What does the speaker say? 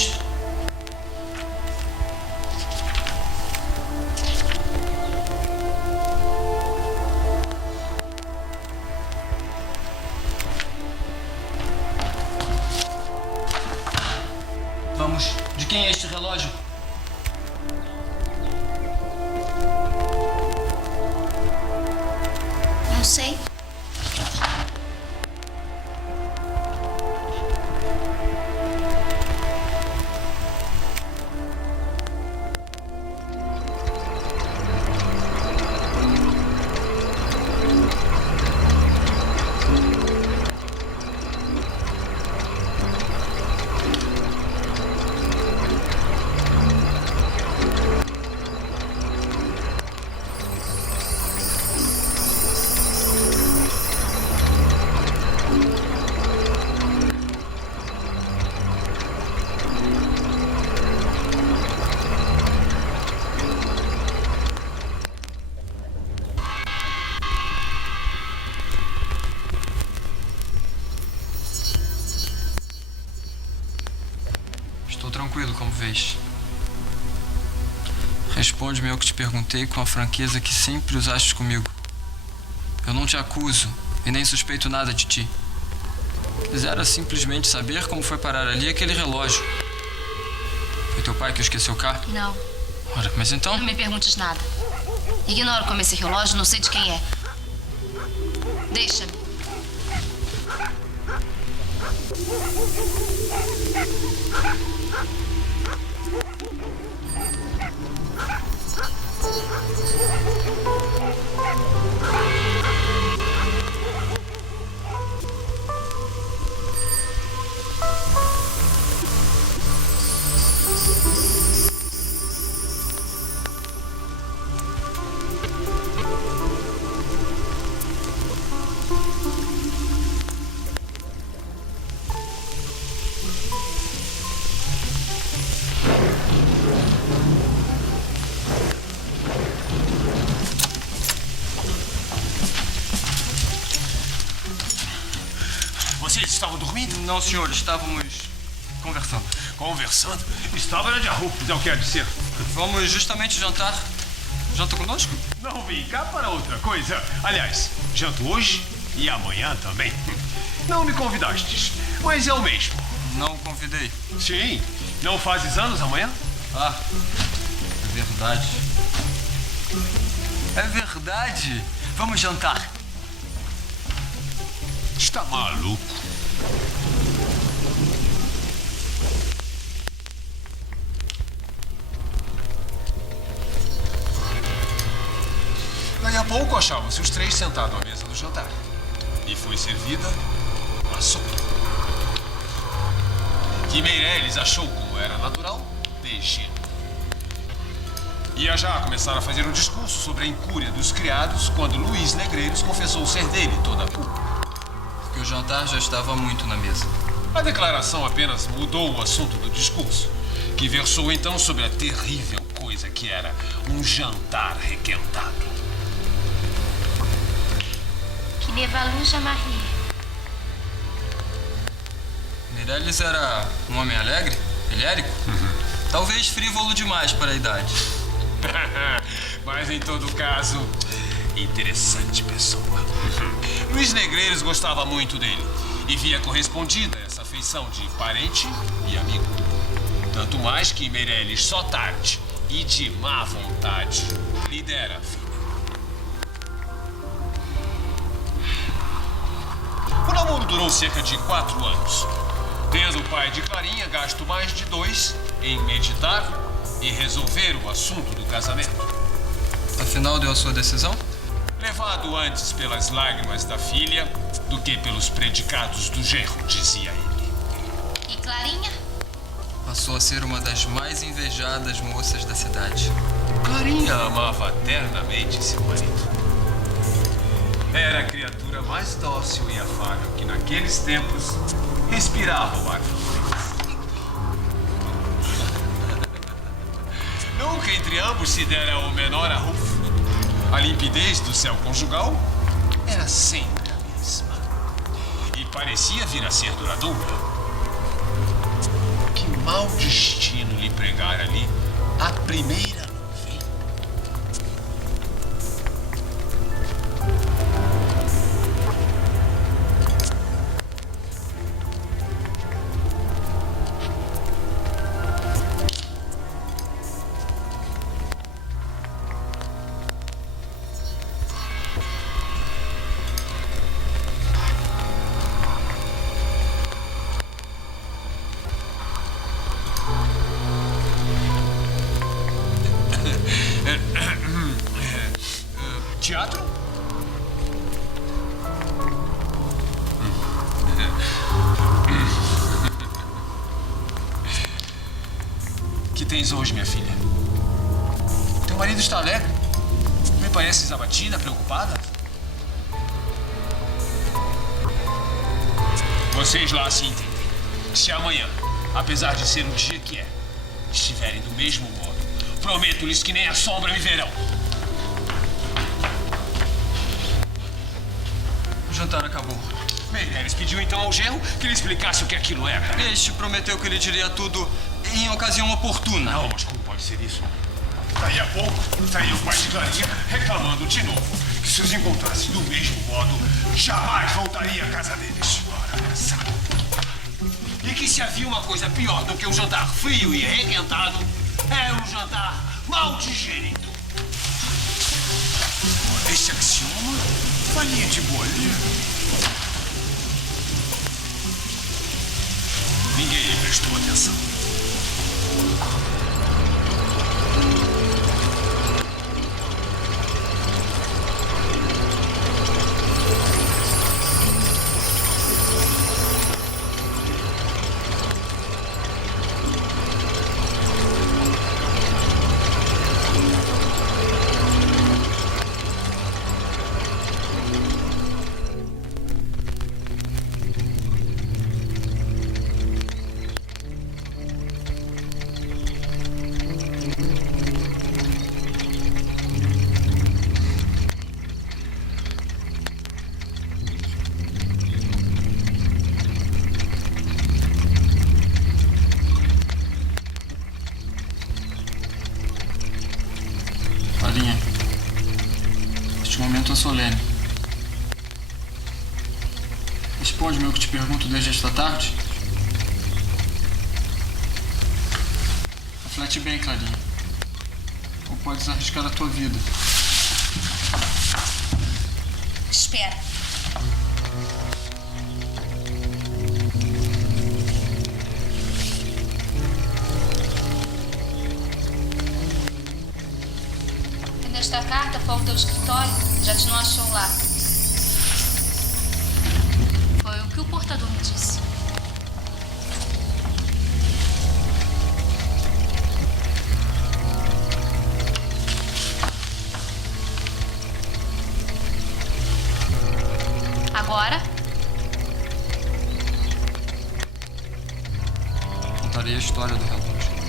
visto. Vamos, de quem é este relógio? Não sei. Estou tranquilo, como vês. Responde-me ao que te perguntei com a franqueza que sempre usaste comigo. Eu não te acuso e nem suspeito nada de ti. Quisera simplesmente saber como foi parar ali aquele relógio. Foi teu pai que o esqueceu cá? Não. Ora, mas então... Não me perguntes nada. Ignoro como esse relógio, não sei de quem é. Deixa-me. Vocês estavam dormindo? Não, senhor, estávamos conversando. Conversando? Estava na de arroz, não quer dizer. Vamos justamente jantar. Janta conosco? Não vim cá para outra coisa. Aliás, janto hoje e amanhã também. Não me convidastes, mas é o mesmo. Não convidei. Sim, não fazes anos amanhã? Ah, é verdade. É verdade. Vamos jantar. Está maluco? Daí a pouco achavam-se os três sentados à mesa do jantar. E foi servida uma sopa. Que Meireles achou, como era natural, de gelo. Ia já começar a fazer um discurso sobre a incúria dos criados quando Luiz Negreiros confessou ser dele toda a culpa. Porque o jantar já estava muito na mesa. A declaração apenas mudou o assunto do discurso, que versou então sobre a terrível coisa que era um jantar requentado. Que me valuja, Marie. Meireles era um homem alegre, pilhérico, talvez frívolo demais para a idade. Mas em todo caso, interessante pessoa. Luiz Negreiros gostava muito dele e via correspondida essa afeição de parente e amigo. Tanto mais que Meireles só tarde e de má vontade lhe dera a filha. O namoro durou cerca de 4 anos, tendo o pai de Clarinha gasto mais de 2 em meditar e resolver o assunto do casamento. Afinal, deu a sua decisão? Levado antes pelas lágrimas da filha do que pelos predicados do genro, dizia ele. E Clarinha? Passou a ser uma das mais invejadas moças da cidade. Clarinha amava ternamente seu marido. Era a criatura mais dócil e afável que naqueles tempos respirava o ar fluido. Nunca entre ambos se dera o menor arrufo. A limpidez do céu conjugal era sempre a mesma. E parecia vir a ser duradoura. Que mal tal destino lhe pregar ali a primeira nuvem? Teatro? Que tens hoje, minha filha? Teu marido está alegre? Me pareces abatida, preocupada? Vocês lá se entendem. Se amanhã, apesar de ser o dia que é, estiverem do mesmo modo, prometo-lhes que nem a sombra me verão. O jantar acabou. Meireles pediu então ao genro que lhe explicasse o que aquilo era. Este prometeu que lhe diria tudo em ocasião oportuna. Não, mas como pode ser isso? Daí a pouco, saiu o pai de Clarinha reclamando de novo que se os encontrasse do mesmo modo, jamais voltaria à casa deles. Ora, essa. E que se havia uma coisa pior do que um jantar frio e requentado, era um jantar mal digerido. Esse axioma valia de bolha. Ninguém lhe prestou atenção. Clarinha, este momento é solene. Responde-me o que te pergunto desde esta tarde. Reflete bem, Clarinha. Ou podes arriscar a tua vida. Espera. Esta carta foi ao teu escritório, já te não achou lá. Foi o que o portador me disse. Agora? Contarei a história do relógio.